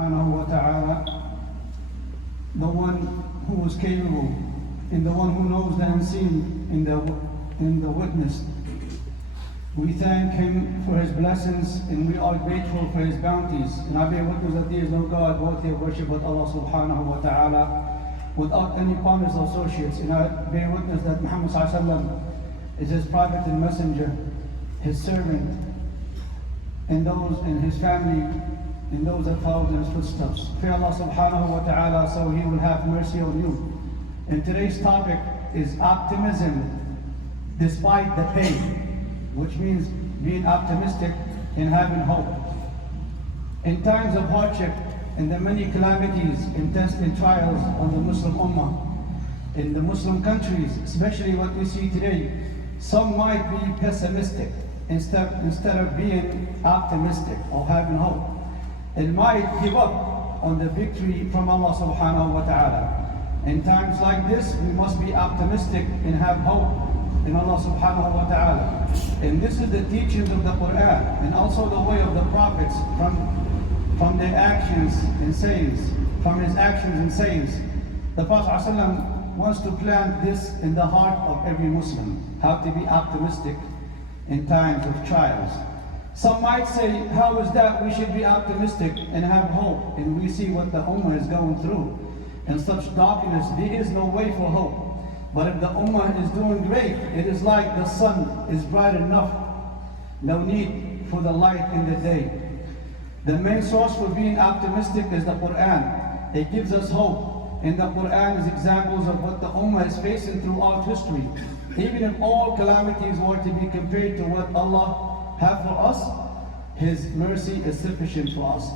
Subhanahu wa ta'ala, the one who is capable, and the one who knows the unseen in the witness. We thank Him for His blessings, and we are grateful for His bounties. And I bear witness that there is no God worthy of worship but Allah Subhanahu wa ta'ala, without any partners or associates. And I bear witness that Muhammad Sallallahu Alaihi Wasallam is His prophet and messenger, His servant, and those in His family, and those that follow in His footsteps. Fear Allah Subhanahu wa ta'ala so He will have mercy on you. And today's topic is optimism despite the pain, which means being optimistic and having hope. In times of hardship and the many calamities and tests and trials on the Muslim Ummah, in the Muslim countries, especially what we see today, some might be pessimistic instead of being optimistic or having hope, and might give up on the victory from Allah Subhanahu wa ta'ala. In times like this, we must be optimistic and have hope in Allah Subhanahu wa ta'ala. And this is the teachings of the Quran, and also the way of the prophets from their actions and sayings, from his actions and sayings. The Prophet ﷺ wants to plant this in the heart of every Muslim, how to be optimistic in times of trials. Some might say, how is that we should be optimistic and have hope, and we see what the Ummah is going through. In such darkness, there is no way for hope. But if the Ummah is doing great, it is like the sun is bright enough. No need for the light in the day. The main source for being optimistic is the Quran. It gives us hope. And the Quran is examples of what the Ummah is facing throughout history. Even if all calamities were to be compared to what Allah has for us, His mercy is sufficient for us.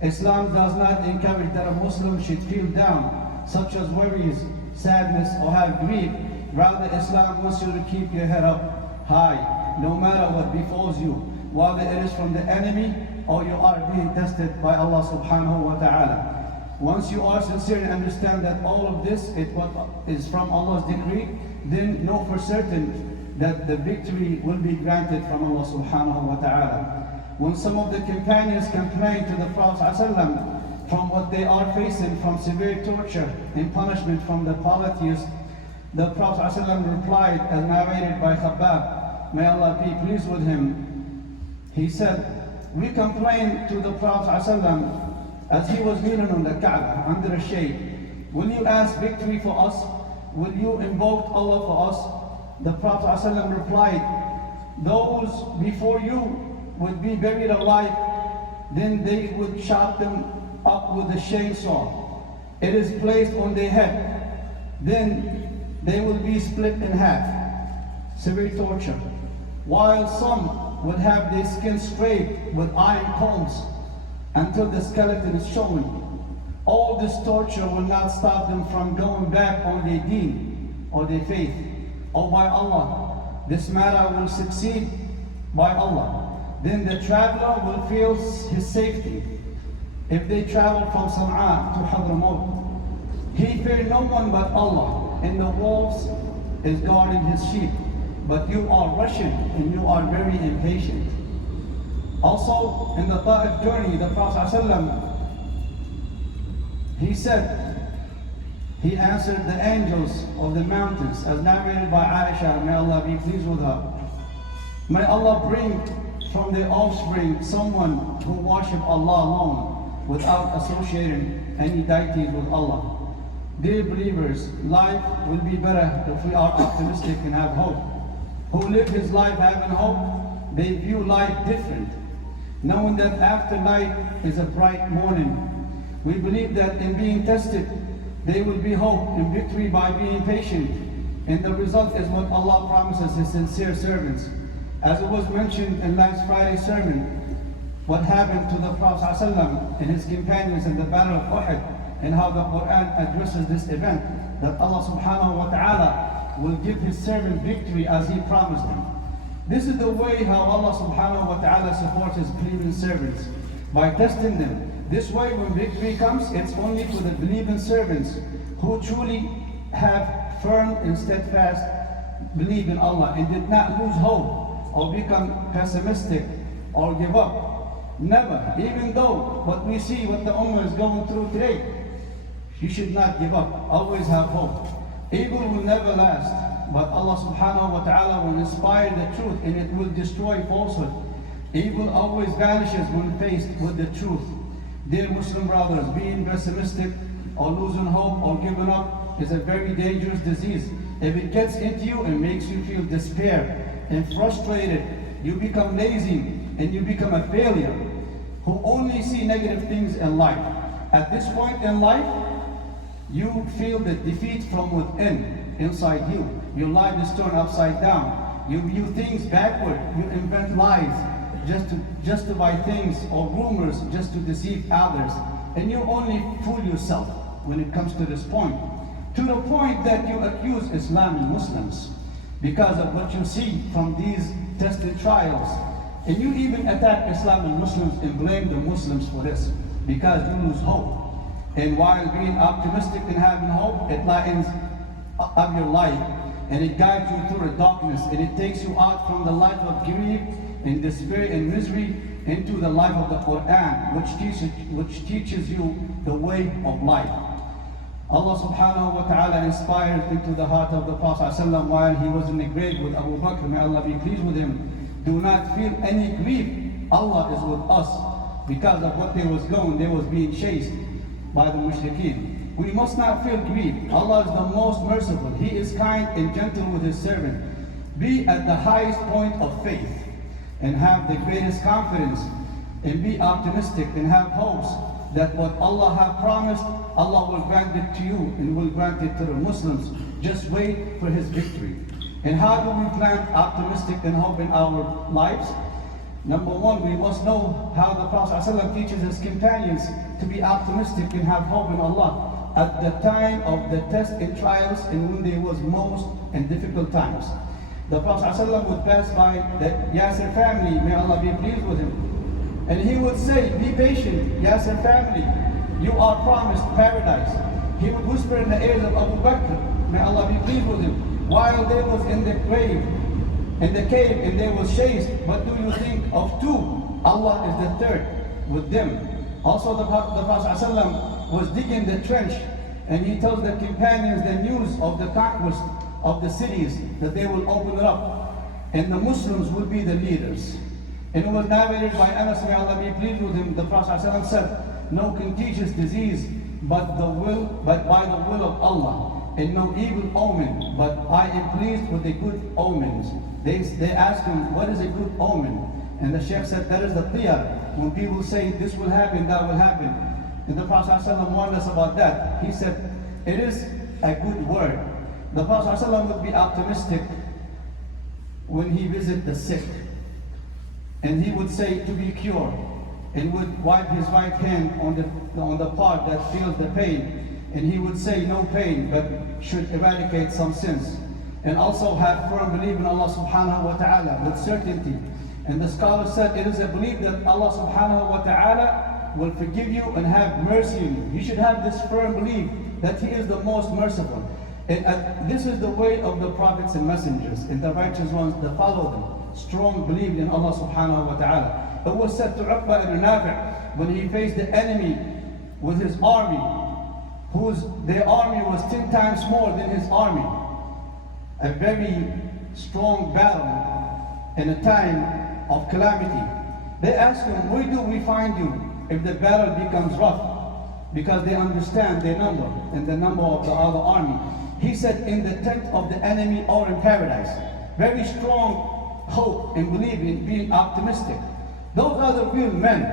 Islam does not encourage that a Muslim should feel down, such as worries, sadness, or have grief. Rather, Islam wants you to keep your head up high, no matter what befalls you, whether it is from the enemy or you are being tested by Allah Subhanahu wa ta'ala. Once you are sincere and understand that all of this is from Allah's decree, then know for certain that the victory will be granted from Allah Subhanahu wa ta'ala. When some of the companions complained to the Prophet ﷺ from what they are facing from severe torture and punishment from the polytheists, the Prophet ﷺ replied, as narrated by Khabbab, may Allah be pleased with him. He said, we complained to the Prophet ﷺ as he was kneeling on the Kaaba under a shade, will you ask victory for us? Will you invoke Allah for us? The Prophet ﷺ replied, those before you would be buried alive, then they would chop them up with a chainsaw. It is placed on their head, then they will be split in half. Severe torture. While some would have their skin scraped with iron combs until the skeleton is showing. All this torture will not stop them from going back on their deen or their faith. Or by Allah, this matter will succeed by Allah. Then the traveler will feel his safety. If they travel from Sana'a to Hadramaut, he feared no one but Allah, and the wolves is guarding his sheep. But you are rushing and you are very impatient. Also, in the Ta'if journey, the Prophet ﷺ, he said, he answered the angels of the mountains, as narrated by Aisha, may Allah be pleased with her. May Allah bring from their offspring someone who worship Allah alone, without associating any deities with Allah. Dear believers, life will be better if we are optimistic and have hope. Who live his life having hope, they view life different, knowing that after night is a bright morning. We believe that in being tested, there will be hope and victory by being patient, and the result is what Allah promises His sincere servants. As it was mentioned in last Friday's sermon, what happened to the Prophet ﷺ and his companions in the Battle of Uhud, and how the Quran addresses this event, that Allah Subhanahu wa ta'ala will give His servant victory as He promised him. This is the way how Allah Subhanahu wa ta'ala supports His believing servants, by testing them. This way, when victory comes, it's only for the believing servants who truly have firm and steadfast belief in Allah and did not lose hope or become pessimistic or give up. Never. Even though what we see, what the Ummah is going through today, you should not give up. Always have hope. Evil will never last, but Allah subhanahu wa ta'ala will inspire the truth and it will destroy falsehood. Evil always vanishes when faced with the truth. Dear Muslim brothers, being pessimistic or losing hope or giving up is a very dangerous disease. If it gets into you and makes you feel despair and frustrated, you become lazy and you become a failure who only see negative things in life. At this point in life, you feel the defeat from within, inside you. Your life is turned upside down. You view things backward. You invent lies just to justify things or rumors just to deceive others. And you only fool yourself when it comes to this point. To the point that you accuse Islam and Muslims because of what you see from these tested trials. And you even attack Islam and Muslims and blame the Muslims for this because you lose hope. And while being optimistic and having hope, it lightens up your life and it guides you through the darkness and it takes you out from the life of grief and despair and misery into the life of the Quran, which teaches you the way of life. Allah subhanahu wa ta'ala inspired into the heart of the Prophet ﷺ while he was in the grave with Abu Bakr, may Allah be pleased with him. Do not feel any grief. Allah is with us because of what they was going. They was being chased by the mushrikeen. We must not feel grief. Allah is the most merciful. He is kind and gentle with his servant. Be at the highest point of faith and have the greatest confidence and be optimistic and have hopes that what Allah have promised, Allah will grant it to you and will grant it to the Muslims. Just wait for his victory. And how do we plant optimistic and hope in our lives? Number one, we must know how the Prophet ﷺ teaches his companions to be optimistic and have hope in Allah at the time of the tests and trials and when they was most in difficult times. The Prophet ﷺ would pass by the Yasir family, may Allah be pleased with him. And he would say, be patient, Yasir family, you are promised paradise. He would whisper in the ears of Abu Bakr, may Allah be pleased with him, while they was in the grave, in the cave, and they was chased. But do you think of two? Allah is the third with them. Also the Prophet ﷺ was digging the trench and he tells the companions the news of the conquest of the cities, that they will open it up and the Muslims will be the leaders. And it was narrated by Anas, may Allah be pleased with him, the Prophet ﷺ said, no contagious disease but by the will of Allah, and no evil omen, but I am pleased with the good omens. They asked him, what is a good omen? And the Sheikh said, that is the qiyar. When people say this will happen, that will happen. And the Prophet ﷺ warned us about that. He said, it is a good word. The Prophet ﷺ would be optimistic when he visited the sick. And he would say to be cured, and would wipe his right hand on the part that feels the pain. And he would say no pain, but should eradicate some sins. And also have firm belief in Allah subhanahu wa ta'ala with certainty. And the scholar said it is a belief that Allah subhanahu wa ta'ala will forgive you and have mercy on you. You should have this firm belief that He is the most merciful. And this is the way of the prophets and messengers and the righteous ones that follow them. Strong belief in Allah subhanahu wa ta'ala. It was said to Uqba ibn Nafi' when he faced the enemy with his army, their army was 10 times more than his army. A very strong battle in a time of calamity. They asked him, where do we find you if the battle becomes rough? Because they understand their number and the number of the other army. He said, in the tent of the enemy or in paradise. Very strong hope and belief in being optimistic. Those are the real men.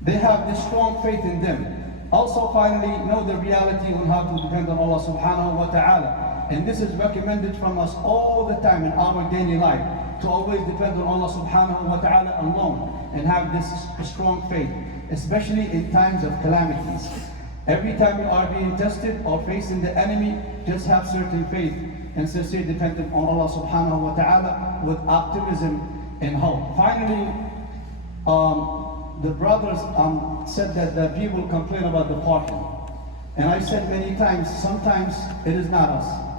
They have this strong faith in them. Also, finally, know the reality on how to depend on Allah subhanahu wa ta'ala. And this is recommended from us all the time in our daily life, to always depend on Allah subhanahu wa ta'ala alone and have this strong faith, especially in times of calamities. Every time you are being tested or facing the enemy, just have certain faith and sincere dependence on Allah subhanahu wa ta'ala with optimism and hope. Finally, the brothers said that the people complain about the parking. And I said many times, sometimes it is not us.